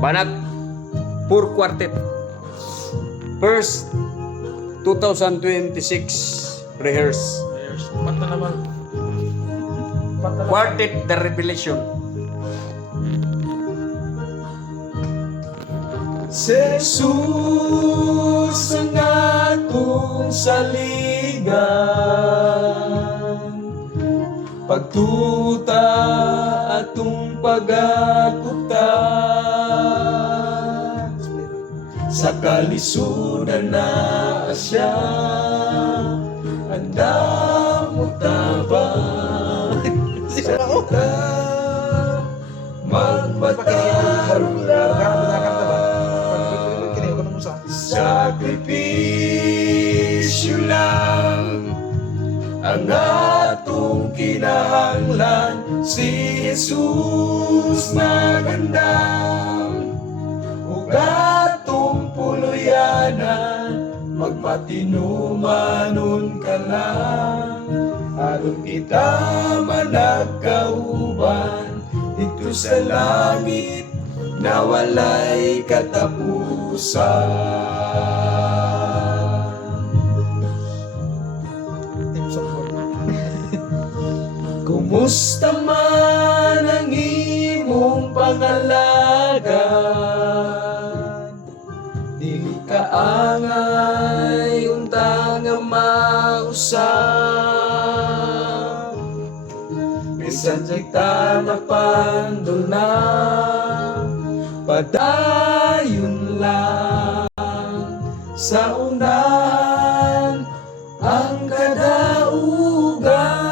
Banat Pur Quartet. First 2026 rehearse. Pata naman. Pata naman. Quartet The Revelation. Jesus ang atong saligan, pagtuta atong pagakuta, sa klisunan na siya, anda mo tabang sa kita magpatarulan. Sakripisyo lang ang atong kinahanglan, si Jesus magandang ug atong puluyanan, magmatinumanon ka lang aron kita managkauban dito sa langit na walay katapusan. Kumusta man ang imong pangalagan, dili kaangay untang nga mausap, bisan kita napanduna, padayon lang sa unahan ang kadaugan.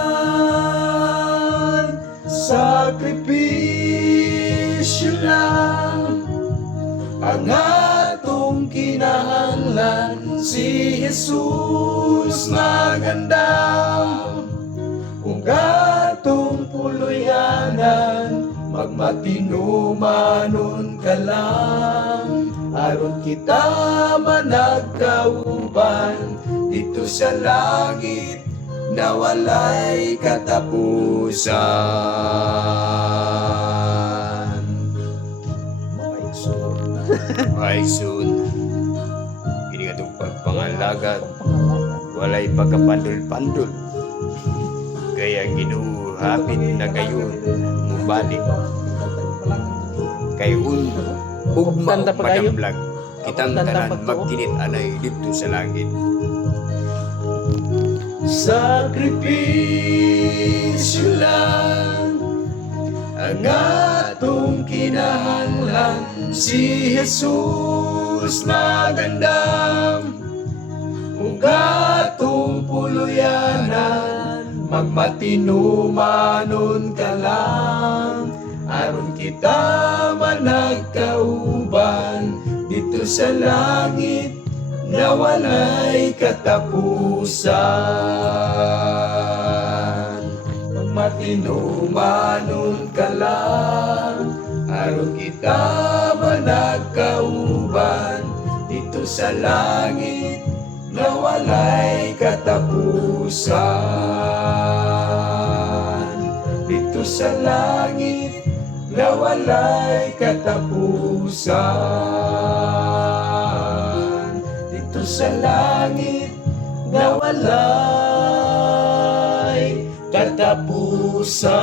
Sakripisyo lang ang atong kinahanglan, si Jesus magandang ug atong puluyanan, magmatinumanon ka lang aron kita managkauban dito sa langit na walay katapusan. Maigsoon kini katong pagpangalagad, walay pagkapandol-pandol, kaya ang Ginoo hapit na gayon mubalik kay ugma Tanda pa kayo? madamblag kitang tanan magkinit anay dito sa langit. Sakripisyo lang ang atong kinahanglan, si Jesus magandang ug atong puluyanan, magmatinumanon ka lang aron kita managkauban dito sa langit na walay katapusan. Magmatinumanon ka lang aron kita managkauban dito sa langit na walay katapusan. Dito sa langit na walay katapusan. Dito sa langit na walay katapusan.